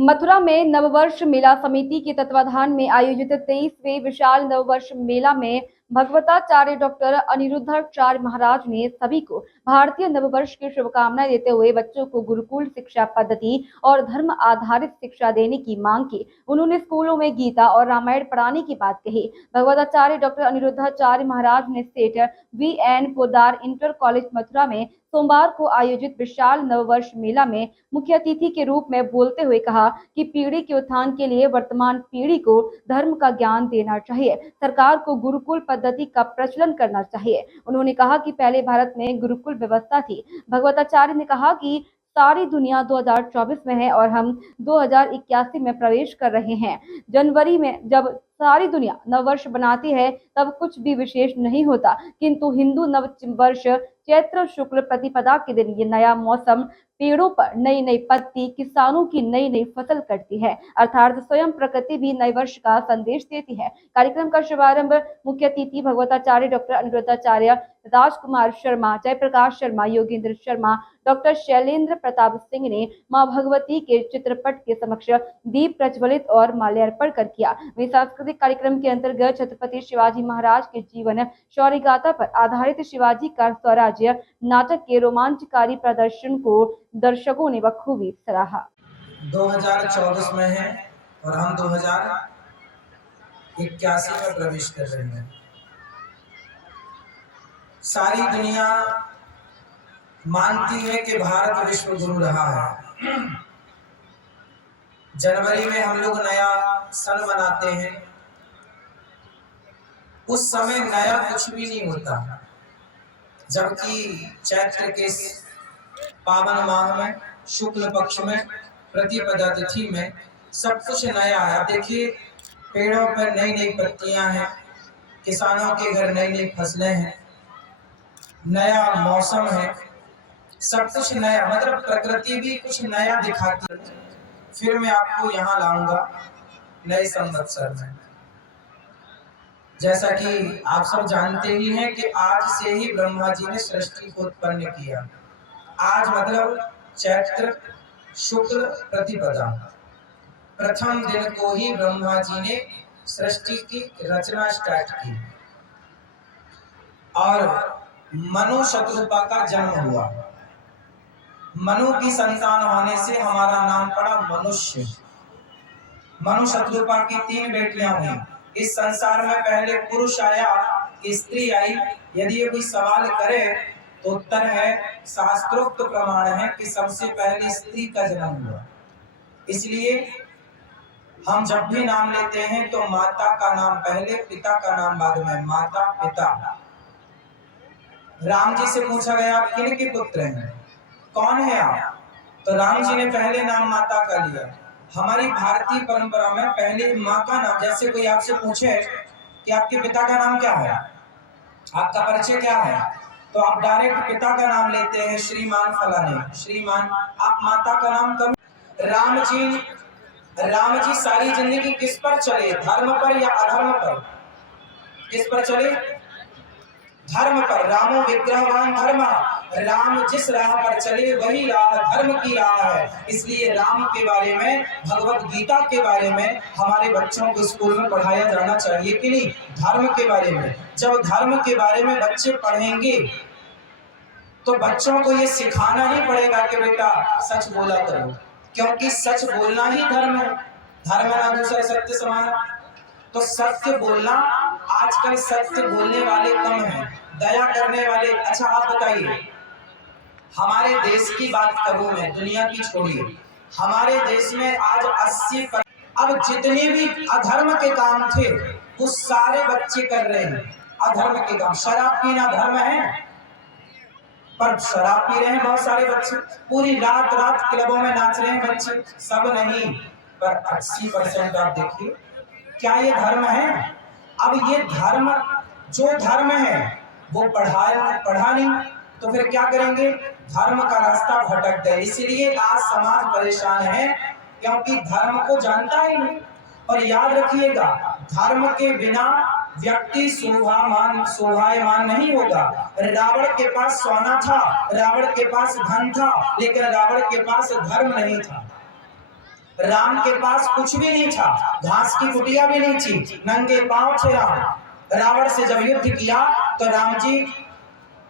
मथुरा में नववर्ष मेला समिति के तत्वाधान में आयोजित 23वें विशाल नववर्ष मेला में भगवताचार्य डॉक्टर अनिरुद्धाचार्य महाराज ने सभी को भारतीय नववर्ष की शुभकामनाएं देते हुए बच्चों को गुरुकुल शिक्षा पद्धति और धर्म आधारित शिक्षा देने की मांग की। उन्होंने स्कूलों में गीता और रामायण पढ़ाने की बात कही। भगवताचार्य डॉक्टर अनिरुद्धाचार्य महाराज ने सेठ VN. Poddar inter college Mathura में सोमवार को आयोजित विशाल नववर्ष मेला में मुख्य अतिथि के रूप में बोलते हुए कहा कि पीढ़ी के उत्थान के लिए वर्तमान पीढ़ी को धर्म का ज्ञान देना चाहिए। सरकार को गुरुकुल पद्धति का प्रचलन करना चाहिए। उन्होंने कहा कि पहले भारत में गुरुकुल व्यवस्था थी। भगवताचार्य ने कहा कि सारी दुनिया 2024 में है और हम 2081 में प्रवेश कर रहे हैं। जनवरी में जब सारी दुनिया नववर्ष बनाती है तब कुछ भी विशेष नहीं होता, किंतु हिंदू नव वर्ष चैत्र शुक्ल प्रतिपदा के दिन ये नया मौसम पेड़ों पर नई नई पत्ती, किसानों की नई नई फसल कटती है, अर्थात स्वयं प्रकृति भी नए वर्ष का संदेश देती है। कार्यक्रम का शुभारंभ मुख्य अतिथि भगवताचार्य डॉक्टर अनिरुद्धाचार्य, राजकुमार शर्मा, जयप्रकाश शर्मा, योगेंद्र शर्मा, डॉक्टर शैलेंद्र प्रताप सिंह ने मां भगवती के चित्रपट के समक्ष दीप प्रज्वलित और माल्यार्पण कर किया। वहीं सांस्कृतिक कार्यक्रम के अंतर्गत छत्रपति शिवाजी महाराज के जीवन शौर्य गाथा पर आधारित शिवाजी का स्वराज्य नाटक के रोमांचकारी प्रदर्शन को दर्शकों ने बखूबी सराहा। 2024 में है और हम 2081 में प्रवेश कर रहे हैं। सारी दुनिया मानती है कि भारत विश्व गुरु रहा है। जनवरी में हम लोग नया सन मनाते हैं। उस समय नया कुछ भी नहीं होता, जबकि चैत्र के पावन माह में शुक्ल पक्ष में प्रतिपदा तिथि में सब कुछ नया है। अब देखिए, पेड़ों पर नई नई पत्तियां हैं, किसानों के घर नई नई फसलें हैं, नया मौसम है, सब कुछ नया, मतलब प्रकृति भी कुछ नया दिखाती है। फिर मैं आपको यहाँ लाऊंगा नए संवत्सर में। जैसा कि आप सब जानते ही हैं कि आज से ही ब्रह्मा जी ने सृष्टि को उत्पन्न किया। आज मतलब चैत्र शुक्ल प्रतिपदा, प्रथम दिन को ही ब्रह्मा जी ने सृष्टि की रचना स्टार्ट की और मनु शतरूपा का जन्म हुआ। मनु की संतान होने से हमारा नाम पड़ा मनुष्य। मनु शतरूपा की 3 बेटियां हुई। इस संसार में पहले पुरुष आया, स्त्री आई। यदि ये कोई सवाल करे तो उत्तर है, शास्त्रोक्त प्रमाण है कि सबसे पहले स्त्री का जन्म हुआ। इसलिए हम जब भी नाम लेते हैं तो माता का नाम पहले, पिता का नाम बाद में। माता पिता। राम जी से पूछा गया, आप किन के पुत्र हैं, कौन है आप? तो राम जी ने पहले नाम माता का लिया। हमारी भारतीय परंपरा में पहले माँ का नाम, जैसे कोई आपसे पूछे कि आपके पिता का नाम क्या है, आपका परिचय क्या है, तो आप डायरेक्ट पिता का नाम लेते हैं, श्रीमान फलाने, श्रीमान। आप माता का नाम कभी। राम जी सारी जिंदगी किस पर चले, धर्म पर या अधर्म पर? किस पर चले? धर्म पर। रामो विग्रहवान धर्म। राम जिस राह पर चले वही राह धर्म की राह है। इसलिए राम के बारे में, भगवत गीता के बारे में हमारे बच्चों को स्कूल में पढ़ाया जाना चाहिए कि नहीं? धर्म के बारे में। जब धर्म के बारे में बच्चे पढ़ेंगे तो बच्चों को ये सिखाना नहीं पड़ेगा कि बेटा सच बोला करो, क्योंकि सच बोलना ही धर्म है। धर्म ना दूसरा सत्य समान। तो सत्य बोलना, आजकल सत्य बोलने वाले कम हैं, दया करने वाले। अच्छा आप बताइए, हमारे देश की बात करूं मैं, दुनिया की छोड़िए। हमारे देश में आज 80% अब जितने भी अधर्म के काम थे वो सारे बच्चे कर रहे हैं अधर्म के काम। शराब पीना धर्म है, पर शराब पी रहे हैं बहुत सारे बच्चे, पूरी रात रात क्लबों में नाच रहे हैं बच्चे। सब नहीं, पर 80% आप देखिए, क्या ये धर्म है? अब ये धर्म, जो धर्म है वो पढ़ा नहीं, तो फिर क्या करेंगे? धर्म का रास्ता भटक गए। इसलिए आज समाज परेशान है, क्योंकि धर्म को जानता ही नहीं। और याद रखिएगा, धर्म के बिना व्यक्ति शोभायमान नहीं होगा। रावण के पास सोना था, रावण के पास धन था, लेकिन रावण के पास धर्म नहीं था। राम के पास कुछ भी नहीं था, घास की कुटिया भी नहीं थी, नंगे पांव थे राम। रावण से जब युद्ध किया तो राम जी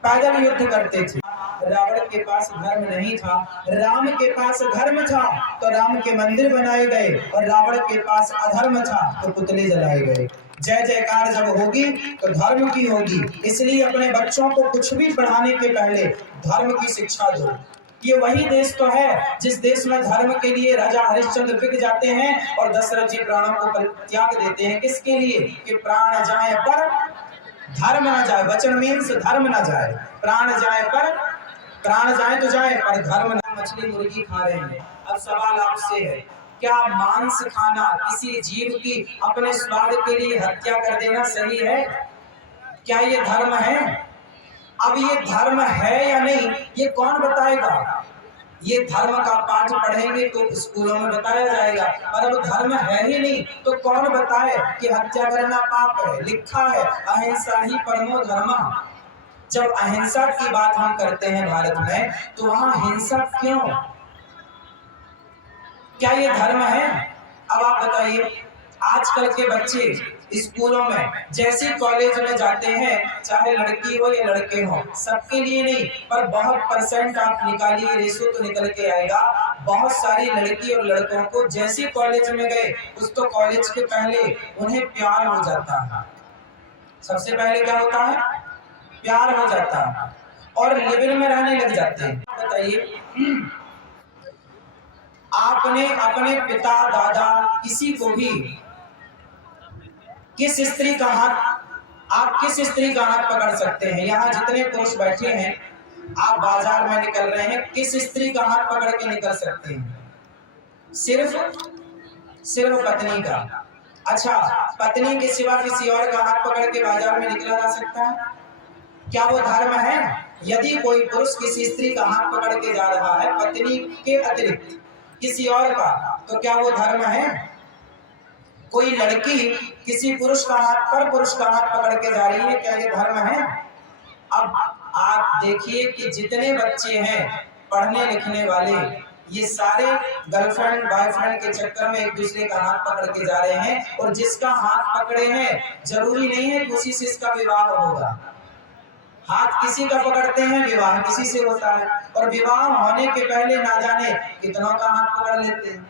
पैदल युद्ध करते थे। रावण के पास धर्म नहीं था, राम के पास धर्म था तो राम के मंदिर बनाए गए, और रावण के पास अधर्म था तो पुतले जलाए गए। जय जयकार जब होगी तो धर्म की होगी, इसलिए अपने बच्चों को कुछ भी पढ़ाने के पहले धर्म की शिक्षा दो। ये वही देश तो है जिस देश में धर्म के लिए राजा हरिश्चंद्र बिक जाते हैं और दशरथ जी प्राणों को त्याग देते हैं। किसके लिए? कि प्राण जाए पर धर्म ना जाए। वचन मीन्स धर्म ना जाए। प्राण जाए पर, प्राण जाए तो जाए पर धर्म ना। मछली मुर्गी खा रहे हैं। अब सवाल आपसे है, क्या मांस खाना, किसी जीव की अपने स्वाद के लिए हत्या कर देना सही है? क्या ये धर्म है? अब ये धर्म है या नहीं, ये कौन बताएगा? ये धर्म का पाठ पढ़ेंगे तो स्कूलों में बताया जाएगा, और अब धर्म है ही नहीं तो कौन बताए कि हत्या करना पाप है? लिखा है अहिंसा ही परमो धर्म। जब अहिंसा की बात हम करते हैं भारत में, तो वहां हिंसा क्यों? क्या ये धर्म है? अब आप बताइए, आजकल के बच्चे स्कूलों में जैसे कॉलेज में जाते हैं, चाहे लड़की हो या लड़के हो, सबके लिए नहीं पर बहुत परसेंट आप निकालिए, रेशो तो निकल के आएगा। बहुत सारी लड़की और लड़कों को जैसे कॉलेज में गए, उस तो कॉलेज के पहले उन्हें प्यार हो जाता है। सबसे पहले क्या होता है? प्यार हो जाता है और लिव इन में रहने लग जाते हैं। बताइए, आपने अपने पिता दादा किसी को भी किस स्त्री का हाथ, आप किस स्त्री का हाथ पकड़ सकते हैं? यहाँ जितने पुरुष बैठे हैं, आप बाजार में निकल रहे हैं, किस स्त्री का हाथ पकड़ के निकल सकते हैं? सिर्फ पत्नी का। अच्छा, पत्नी के सिवा किसी और का हाथ पकड़ के बाजार में निकला जा सकता है? क्या वो धर्म है? यदि कोई पुरुष किसी स्त्री का हाथ पकड़ के जा रहा है, पत्नी के अतिरिक्त किसी और का, तो क्या वो धर्म है? कोई लड़की किसी पुरुष का हाथ पकड़ के जा रही है, क्या ये धर्म है? अब आप देखिए कि जितने बच्चे हैं पढ़ने लिखने वाले, ये सारे गर्लफ्रेंड बॉयफ्रेंड के चक्कर में एक दूसरे का हाथ पकड़ के जा रहे हैं, और जिसका हाथ पकड़े हैं जरूरी नहीं है कि उसी से इसका विवाह होगा। हाथ किसी का पकड़ते हैं, विवाह किसी से होता है, और विवाह होने के पहले ना जाने कितनों का हाथ पकड़ लेते हैं।